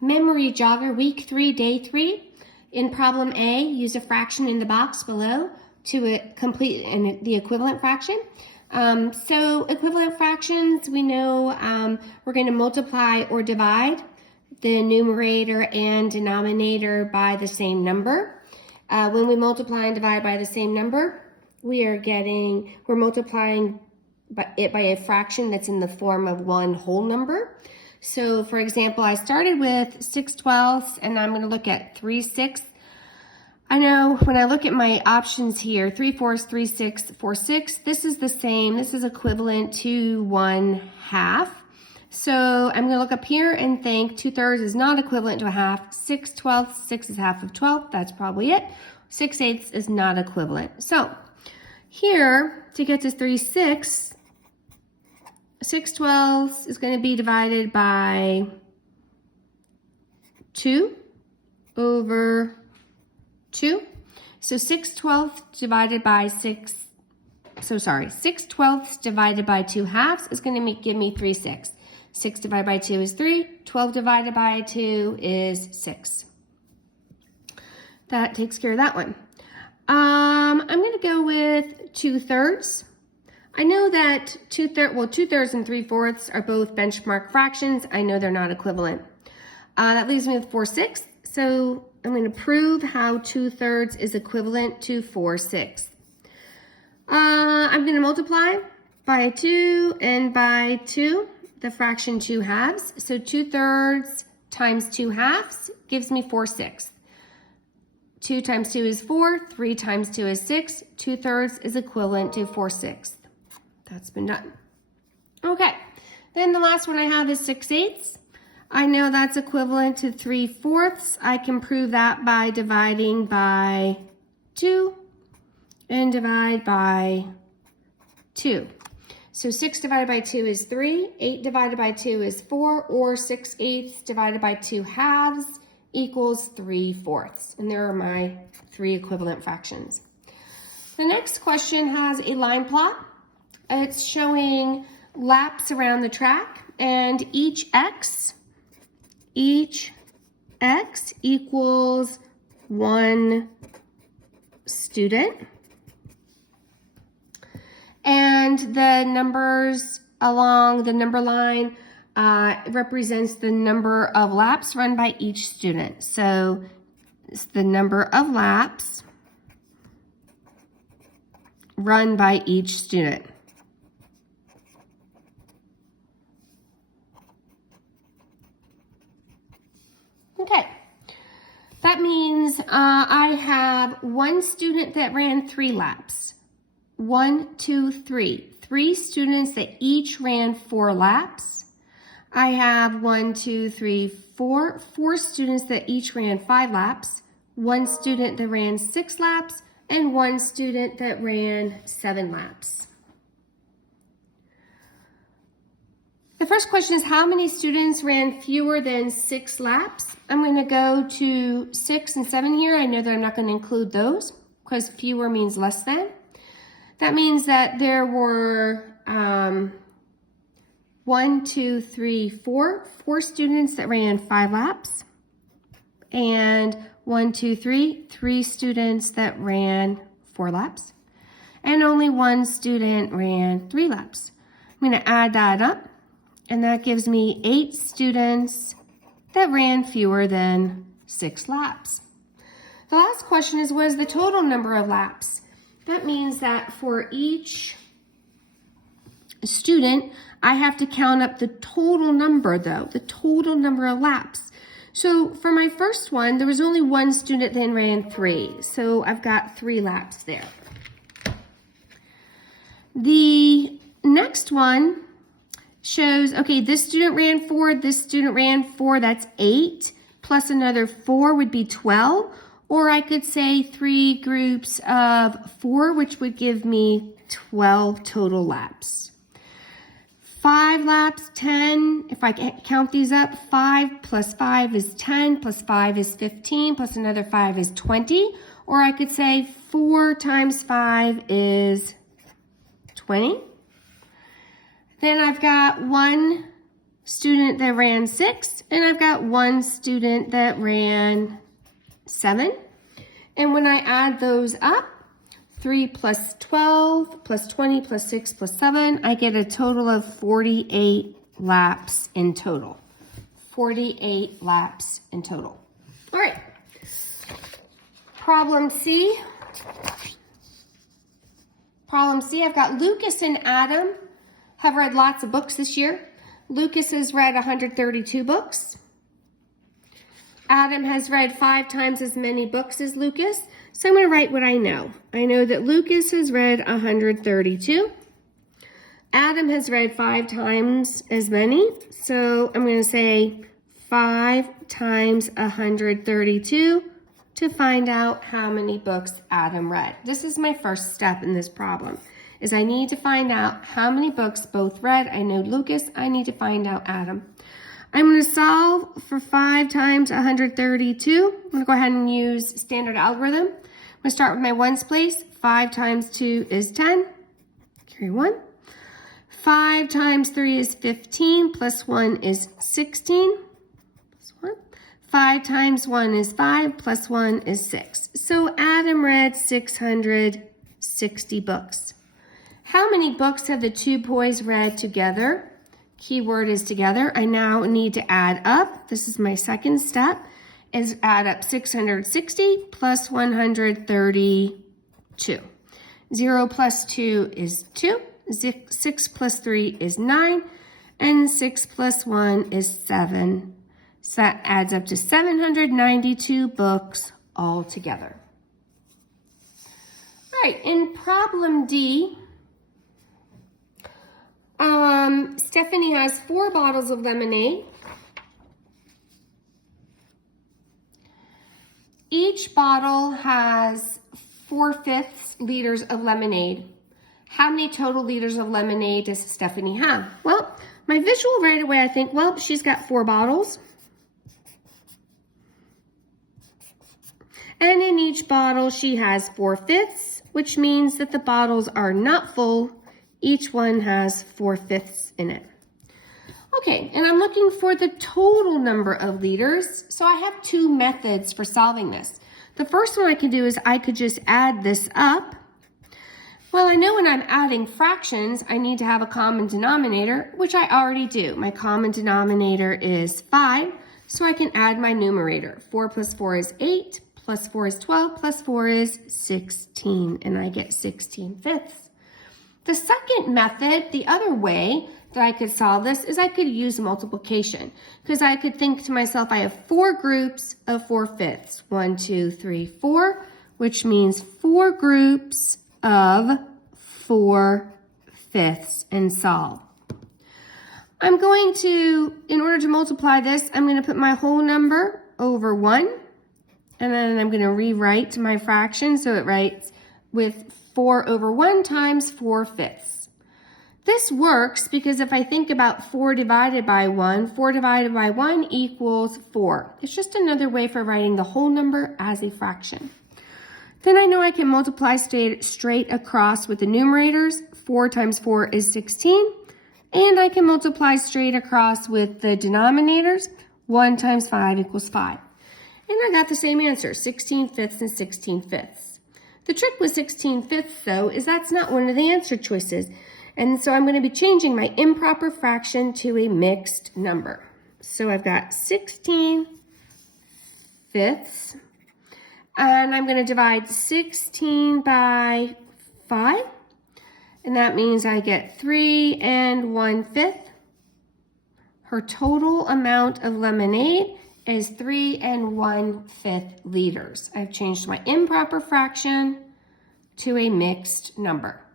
Memory Jogger, Week 3, Day 3. In problem A, use a fraction in the box below to complete the equivalent fraction. So equivalent fractions, we know we're going to multiply or divide the numerator and denominator by the same number. When we multiply and divide by the same number, we're multiplying it by a fraction that's in the form of one whole number. So for example, I started with 6/12 and I'm going to look at 3/6. I know when I look at my options here, 3/4, 3/6, 4/6, this is the same. This is equivalent to 1/2. So I'm going to look up here and think 2/3 is not equivalent to a half. 6/12, 6 is half of 12. That's probably it. 6/8 is not equivalent. So here, to get to 3/6, 6/12 is going to be divided by 2 over 2. So 6/12 divided by 6/12 divided by 2/2 is going to give me 3/6. 6 divided by 2 is 3. 12 divided by 2 is 6. That takes care of that one. I'm going to go with 2/3. I know that 2/3 and 3/4 are both benchmark fractions. I know they're not equivalent. That leaves me with 4/6. So I'm going to prove how 2/3 is equivalent to 4/6. I'm going to multiply by 2 and by 2, the fraction 2/2. So 2/3 times 2/2 gives me 4/6. 2 times 2 is 4, 3 times 2 is 6. 2/3 is equivalent to 4/6. That's been done. Okay, then the last one I have is 6/8. I know that's equivalent to 3/4. I can prove that by dividing by 2 and divide by 2. So 6 divided by 2 is 3, 8 divided by 2 is 4, or 6/8 divided by 2/2 equals 3/4. And there are my 3 equivalent fractions. The next question has a line plot. It's showing laps around the track, and each x equals 1 student. And the numbers along the number line represents the number of laps run by each student. So it's the number of laps run by each student. Okay, that means I have one student that ran 3 laps. 1, 2, 3. 3 students that each ran 4 laps. I have 1, 2, 3, 4. 4 students that each ran 5 laps. 1 student that ran 6 laps, and 1 student that ran 7 laps. The first question is, how many students ran fewer than 6 laps? I'm going to go to 6 and 7 here. I know that I'm not going to include those because fewer means less than. That means that there were 1, 2, 3, 4 students that ran 5 laps, and 1, 2, 3 students that ran 4 laps, and only 1 student ran 3 laps. I'm going to add that up, and that gives me 8 students that ran fewer than 6 laps. The last question is, what is the total number of laps? That means that for each student, I have to count up the total number though, the total number of laps. So for my first one, there was only 1 student that ran 3. So I've got 3 laps there. The next one shows, okay, this student ran 4, this student ran 4, that's 8, plus another 4 would be 12. Or I could say 3 groups of 4, which would give me 12 total laps. 5 laps, 10. If I count these up, 5 plus 5 is 10, plus 5 is 15, plus another 5 is 20. Or I could say 4 times 5 is 20. Then I've got 1 student that ran 6, and I've got 1 student that ran 7. And when I add those up, 3 plus 12 plus 20 plus 6 plus 7, I get a total of 48 laps in total. 48 laps in total. All right. Problem C. Problem C, I've got Lucas and Adam have read lots of books this year. Lucas has read 132 books. Adam has read 5 times as many books as Lucas. So I'm going to write what I know. I know that Lucas has read 132. Adam has read 5 times as many. So I'm going to say 5 times 132 to find out how many books Adam read. This is my first step in this problem, is I need to find out how many books both read. I know Lucas, I need to find out Adam. I'm going to solve for 5 times 132. I'm going to go ahead and use standard algorithm. I'm going to start with my ones place. 5 times 2 is 10. Carry 1. 5 times 3 is 15, plus 1 is 16. 5 times 1 is 5, plus 1 is 6. So Adam read 660 books. How many books have the 2 boys read together? Keyword is together. I now need to add up. This is my second step, is add up 660 plus 132. 0 plus 2 is 2. 6 plus 3 is 9. And 6 plus 1 is 7. So that adds up to 792 books altogether. All right, in problem D, Stephanie has 4 bottles of lemonade. Each bottle has 4/5 liters of lemonade. How many total liters of lemonade does Stephanie have? Well, my visual right away, I think, well, she's got 4 bottles. And in each bottle, she has 4/5, which means that the bottles are not full. Each one has 4/5 in it. Okay, and I'm looking for the total number of liters. So I have 2 methods for solving this. The first one I can do is I could just add this up. Well, I know when I'm adding fractions, I need to have a common denominator, which I already do. My common denominator is 5, so I can add my numerator. 4 plus 4 is 8. Plus 4 is 12, plus 4 is 16, and I get 16/5. The second method, the other way that I could solve this, is I could use multiplication, because I could think to myself, I have 4 groups of 4/5. 1, 2, 3, 4, which means 4 groups of 4/5, and solve. I'm going to, in order to multiply this, I'm going to put my whole number over 1. And then I'm going to rewrite my fraction so it writes with 4 over 1 times 4/5. This works because if I think about 4 divided by 1, 4 divided by 1 equals 4. It's just another way for writing the whole number as a fraction. Then I know I can multiply straight across with the numerators. 4 times 4 is 16. And I can multiply straight across with the denominators. 1 times 5 equals 5. And I got the same answer, 16/5 and 16/5. The trick with 16/5, though, is that's not one of the answer choices. And so I'm going to be changing my improper fraction to a mixed number. So I've got 16/5, and I'm going to divide 16 by 5. And that means I get 3 1/5. Her total amount of lemonade is 3 1/5 liters. I've changed my improper fraction to a mixed number.